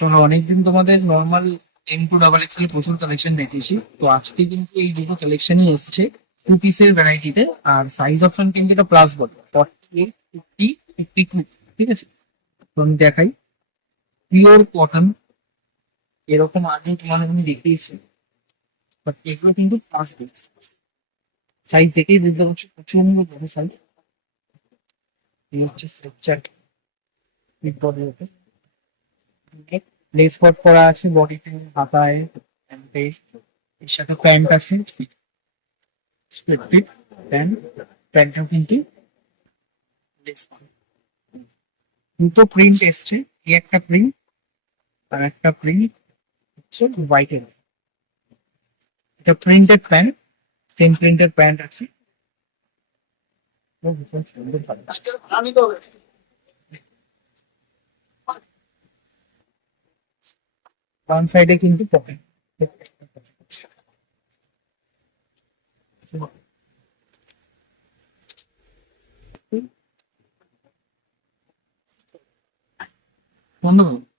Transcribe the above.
চলো, অনেকদিন তোমাদের নর্মাল M2 XXL প্রচুর কালেকশন দেখিয়েছি, তো আজকে কিন্তু এই দুটো কালেকশনই এসছে 2 পিসের ভ্যারাইটিতে। আর সাইজ অপশন কিন্তু এটা প্লাস বল 48, 50, 52, ঠিক আছে? তো আমি দেখাই, পিওর কটন, এরকম আগে তোমাদের আমি দেখিয়েছি, বাট এগুলো কিন্তু প্লাস বল। সাইজ দেখেই বুঝতে পারছো প্রচন্ড বড় সাইজ। এই হচ্ছে স্ট্রাকচার, লেস ওয়ার্ক করা আছে বডিতে, হাতায়, প্যান্টে। এর সাথে প্যান্ট আছে, স্ট্রেট ফিট প্যান্ট। প্যান্টটাও কিন্তু লেস করা। দুটো প্রিন্ট এসছে, এই একটা প্রিন্ট আর একটা প্রিন্ট হচ্ছে হোয়াইটের। এটা printed pant, same printed pant আছে। ভীষণ সুন্দর কালার। বাম সাইডে কিন্তু পকেট। বন্ধ করো।